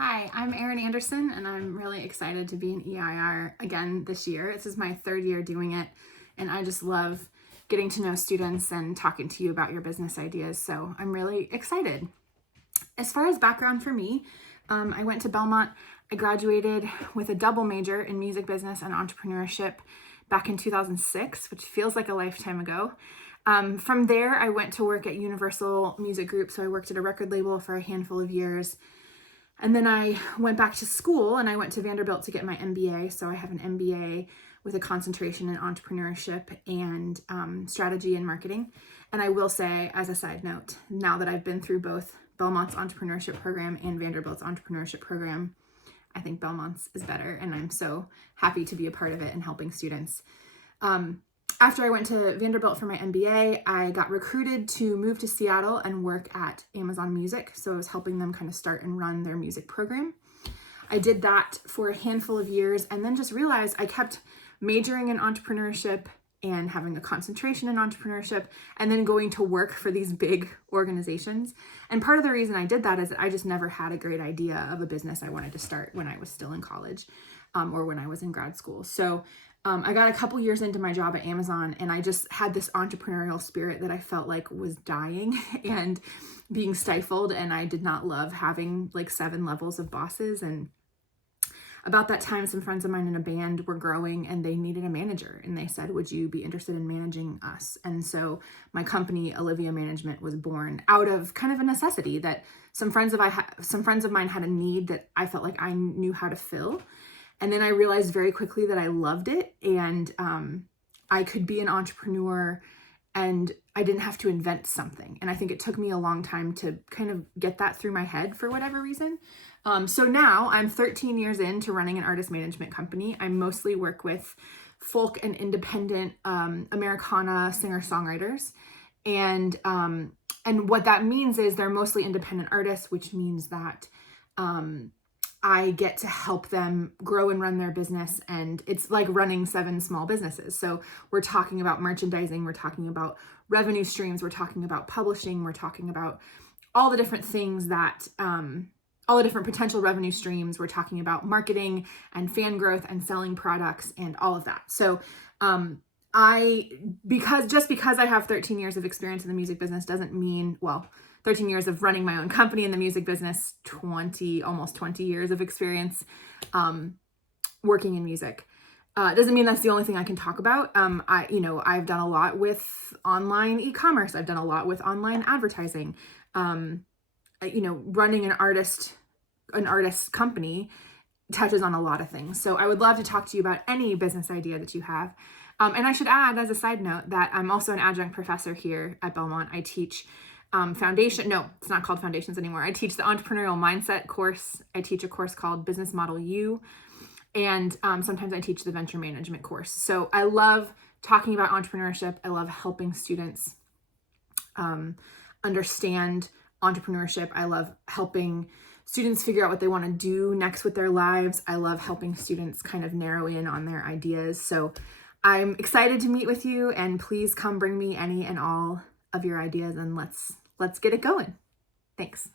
Hi, I'm Erin Anderson, and I'm really excited to be an EIR again this year. This is my third year doing it, and I just love getting to know students and talking to you about your business ideas, so I'm really excited. As far as background for me, I went to Belmont. I graduated with a double major in music business and entrepreneurship back in 2006, which feels like a lifetime ago. From there, I went to work at Universal Music Group, so I worked at a record label for a handful of years. And then I went back to school and I went to Vanderbilt to get my MBA. So I have an MBA with a concentration in entrepreneurship and strategy and marketing. And I will say, as a side note, now that I've been through both Belmont's entrepreneurship program and Vanderbilt's entrepreneurship program, I think Belmont's is better. And I'm so happy to be a part of it and helping students. After I went to Vanderbilt for my MBA, I got recruited to move to Seattle and work at Amazon Music. So I was helping them kind of start and run their music program. I did that for a handful of years and then just realized I kept majoring in entrepreneurship and having a concentration in entrepreneurship and then going to work for these big organizations. And part of the reason I did that is that I just never had a great idea of a business I wanted to start when I was still in college or when I was in grad school. So I got a couple years into my job at Amazon and I just had this entrepreneurial spirit that I felt like was dying and being stifled. And I did not love having like 7 levels of bosses. And about that time, some friends of mine in a band were growing and they needed a manager. And they said, would you be interested in managing us? And so my company, Olivia Management, was born out of kind of a necessity that some friends of mine had a need that I felt like I knew how to fill. And then I realized very quickly that I loved it and I could be an entrepreneur and I didn't have to invent something. And I think it took me a long time to kind of get that through my head for whatever reason. So now I'm 13 years into running an artist management company. I mostly work with folk and independent Americana singer-songwriters. And what that means is they're mostly independent artists, which means that I get to help them grow and run their business. And it's like running 7 small businesses. So we're talking about merchandising, we're talking about revenue streams, we're talking about publishing, we're talking about all the different things that, all the different potential revenue streams. We're talking about marketing and fan growth and selling products and all of that. So because I have 13 years of experience in the music business doesn't mean, 13 years of running my own company in the music business, almost 20 years of experience working in music. Doesn't mean that's the only thing I can talk about. I've done a lot with online e-commerce. I've done a lot with online advertising. Running an artist company touches on a lot of things. So I would love to talk to you about any business idea that you have. And I should add as a side note that I'm also an adjunct professor here at Belmont. I teach it's not called Foundations anymore. I teach the entrepreneurial mindset course. I teach a course called Business Model U. And sometimes I teach the venture management course. So I love talking about entrepreneurship. I love helping students understand entrepreneurship. I love helping students figure out what they want to do next with their lives. I love helping students kind of narrow in on their ideas. So I'm excited to meet with you, and please come bring me any and all of your ideas and let's get it going. Thanks.